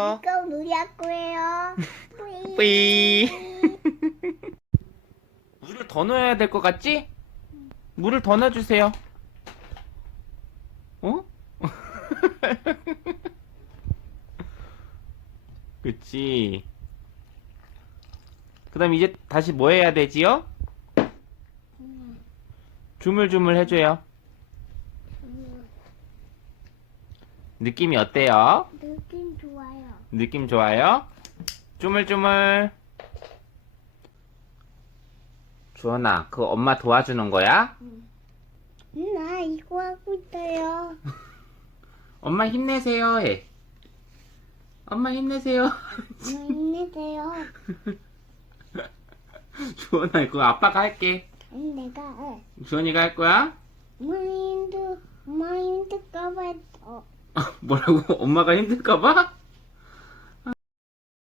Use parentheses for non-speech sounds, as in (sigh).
이거 우리 학교예요. 뿌이. (laughs) 물을 더 넣어야 될 것 같지? 물을 더 넣어주세요. 어? (laughs) 그치. 그 다음 이제 다시 뭐 해야 되지요? 주물주물 해줘요. 느낌이 어때요? 느낌 좋아요. 느낌 좋아요? 주물주물. 주원아, 그거 엄마 도와주는 거야? 나 이거 하고 있어요. 엄마 힘내세요 해. 엄마 힘내세요. 뭐 힘내세요. (laughs) 주원아, 그거 아빠가 할게. 아니, 내가 해. 주원이가 할 거야? 마인드 마인드 까봐 어 뭐라고? 엄마가 힘들까봐?